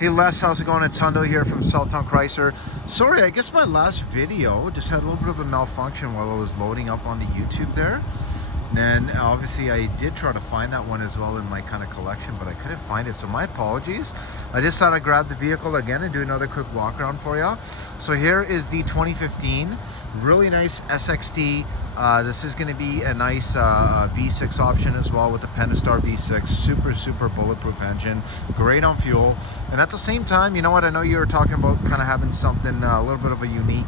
Hey Les, how's it going? It's Hundo here from Southtown Chrysler. Sorry, I guess my last video just had a little bit of a malfunction while I was loading up onto YouTube there. And then obviously I did try to find that one as well in my kind of collection, but I couldn't find it, so my apologies. I just thought I'd grab the vehicle again and do another quick walk around for you. So here is the 2015 really nice SXT. This is going to be a nice V6 option as well with the Pentastar V6. Super bulletproof engine, great on fuel. And at the same time, you know what, I know you were talking about kind of having something a little bit of a unique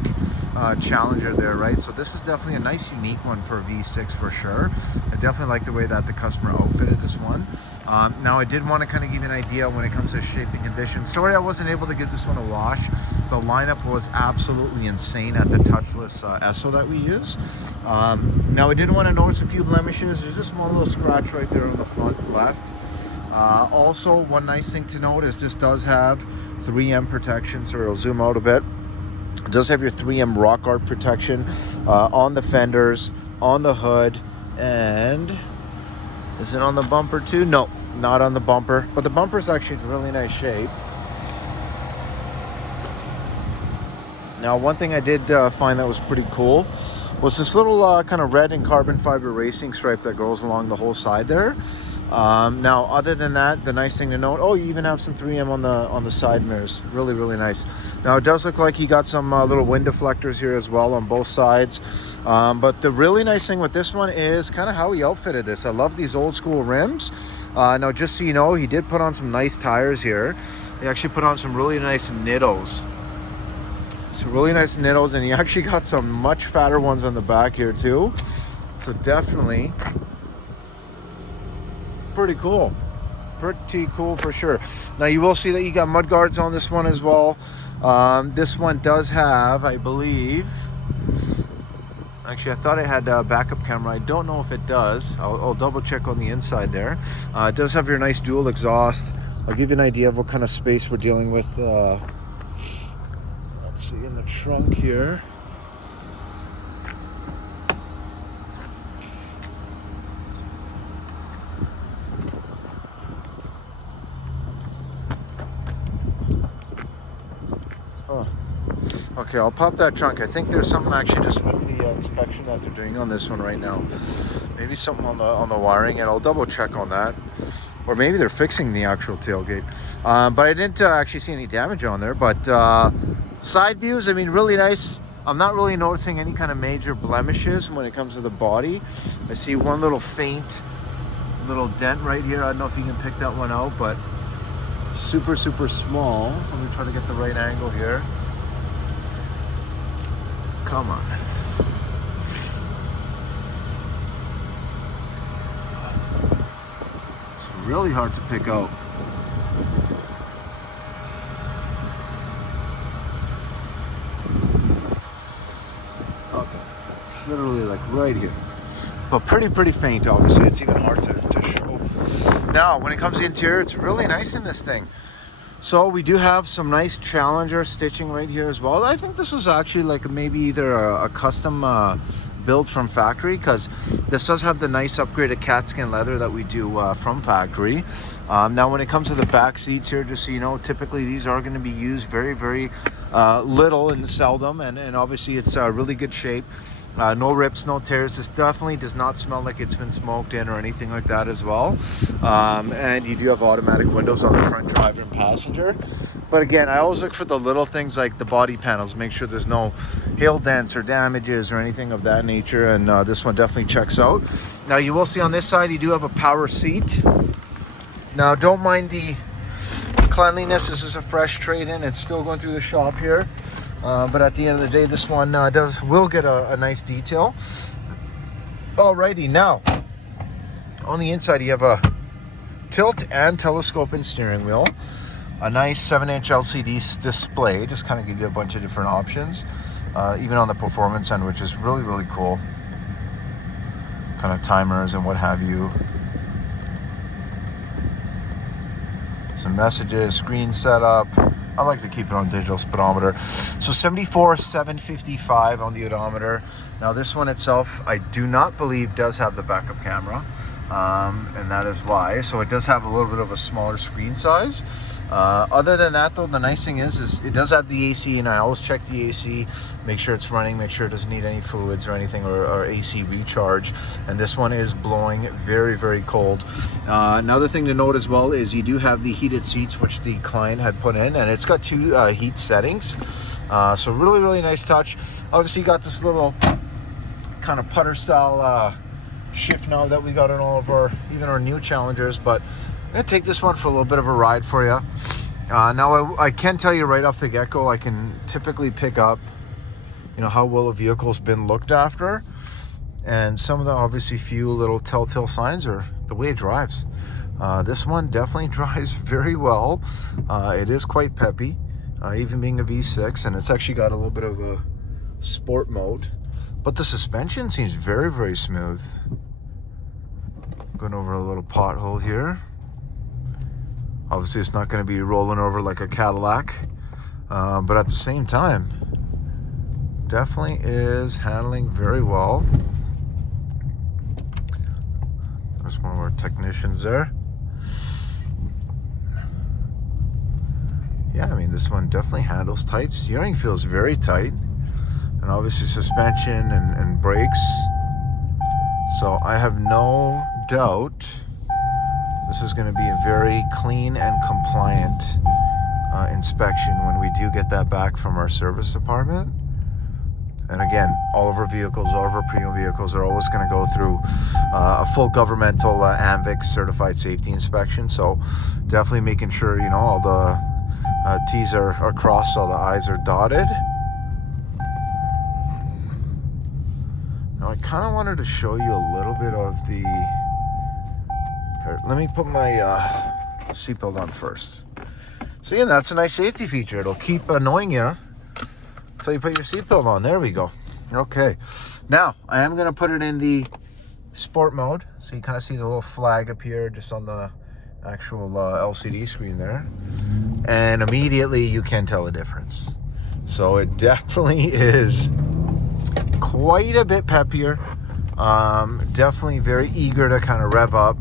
Challenger there, right? So this is definitely a nice unique one for a V6 for sure. I definitely like the way that the customer outfitted this one. Now I did want to kind of give you an idea when it comes to shape and condition. Sorry I wasn't able to give this one a wash. The lineup was absolutely insane at the touchless Esso that we use. Now I did want to notice a few blemishes. There's just one little scratch right there on the front left. Also, one nice thing to note is this does have 3M protection. So I'll zoom out a bit. It does have your 3M rock guard protection on the fenders, on the hood, and is it on the bumper too? No, not on the bumper, but the bumper is actually in really nice shape. Now, one thing I did find that was pretty cool was this little kind of red and carbon fiber racing stripe that goes along the whole side there. Now, other than that, the nice thing to note, oh, you even have some 3M on the side mirrors. Really nice. Now, it does look like you got some little wind deflectors here as well on both sides. But the really nice thing with this one is kind of how he outfitted this. I love these old school rims. Now, just so you know, he did put on some nice tires here. He actually put on some really nice Nittos. Some really nice Nittos, and he actually got some much fatter ones on the back here too. So definitely pretty cool for sure. Now you will see that you got mud guards on this one as well. This one does have, I believe, actually I thought it had a backup camera. I don't know if it does. I'll double check on the inside there. It does have your nice dual exhaust. I'll give you an idea of what kind of space we're dealing with. Let's see in the trunk here. Okay, I'll pop that trunk. I think there's something actually just with the inspection that they're doing on this one right now. Maybe something on the wiring, and I'll double check on that. Or maybe they're fixing the actual tailgate. But I didn't actually see any damage on there. But side views, I mean, really nice. I'm not really noticing any kind of major blemishes when it comes to the body. I see one little faint little dent right here. I don't know if you can pick that one out, but super small. Let me try to get the right angle here. Come on. It's really hard to pick out. Okay, it's literally like right here. But pretty faint, obviously. It's even hard to show. Now, when it comes to the interior, it's really nice in this thing. So we do have some nice Challenger stitching right here as well. I think this was actually like maybe either a custom build from factory, because this does have the nice upgraded cat skin leather that we do from factory. Now when it comes to the back seats here, just so you know, typically these are going to be used very little and seldom, and obviously it's really good shape. No rips, no tears. This definitely does not smell like it's been smoked in or anything like that as well. And you do have automatic windows on the front, driver and passenger. But again, I always look for the little things like the body panels, make sure there's no hail dents or damages or anything of that nature. And this one definitely checks out. Now you will see on this side, you do have a power seat. Now don't mind the cleanliness. This is a fresh trade-in. It's still going through the shop here. But at the end of the day, this one will get a nice detail. Alrighty, now on the inside you have a tilt and telescoping steering wheel, a nice 7-inch LCD display, just kind of give you a bunch of different options, even on the performance end, which is really cool. Kind of timers and what have you. Some messages, screen setup. I like to keep it on digital speedometer. So 74,755 on the odometer. Now this one itself, I do not believe does have the backup camera. and that is why. So it does have a little bit of a smaller screen size. Other than that though, the nice thing is it does have the AC, and I always check the AC, make sure it's running, make sure it doesn't need any fluids or anything, or AC recharge. And this one is blowing very, very cold. Another thing to note as well is you do have the heated seats, which the client had put in, and it's got 2 heat settings. So really, really nice touch. Obviously you got this little kind of putter style shift knob that we got in all of our, even our new Challengers, but I'm going to take this one for a little bit of a ride for you. Now I can tell you right off the get-go, I can typically pick up, you know, how well a vehicle's been looked after, and some of the obviously few little telltale signs are the way it drives. This one definitely drives very well. It is quite peppy, even being a V6, and it's actually got a little bit of a sport mode, but the suspension seems very, very smooth. Going over a little pothole here. Obviously it's not going to be rolling over like a Cadillac, but at the same time definitely is handling very well. There's one of our technicians there. Yeah, I mean, this one definitely handles tight. Steering feels very tight, and obviously suspension and brakes. So I have no doubt this is going to be a very clean and compliant inspection when we do get that back from our service department. And again, all of our vehicles, all of our premium vehicles are always going to go through a full governmental AMVIC certified safety inspection. So definitely making sure, you know, all the T's are crossed, all the I's are dotted. Now I kind of wanted to show you a little bit of the... Here, let me put my seatbelt on first. So yeah, that's a nice safety feature. It'll keep annoying you until you put your seatbelt on. There we go. Okay. Now, I am going to put it in the sport mode. So you kind of see the little flag appear just on the actual LCD screen there. And immediately you can tell the difference. So it definitely is quite a bit peppier. Definitely very eager to kind of rev up.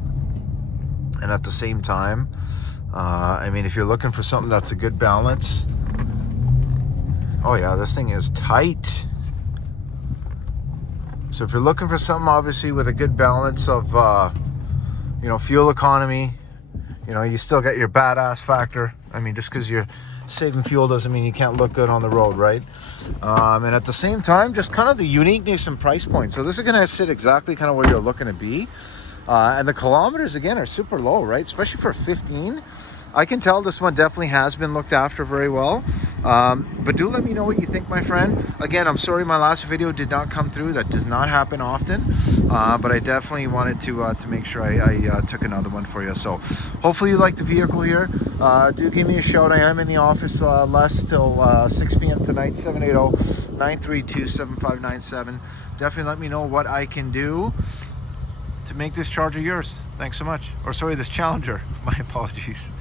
And at the same time, I mean, if you're looking for something that's a good balance, oh yeah, this thing is tight. So if you're looking for something obviously with a good balance of, you know, fuel economy, you know, you still got your badass factor. I mean, just because you're saving fuel doesn't mean you can't look good on the road, right? And at the same time, just kind of the uniqueness and price point. So this is going to sit exactly kind of where you're looking to be. And the kilometers, again, are super low, right? Especially for 15. I can tell this one definitely has been looked after very well. But do let me know what you think, my friend. Again, I'm sorry my last video did not come through. That does not happen often. But I definitely wanted to make sure I took another one for you. So hopefully you like the vehicle here. Do give me a shout. I am in the office less till 6 p.m. tonight, 780-932-7597. Definitely let me know what I can do to make this Charger yours. Thanks so much. Or sorry, this Challenger. My apologies.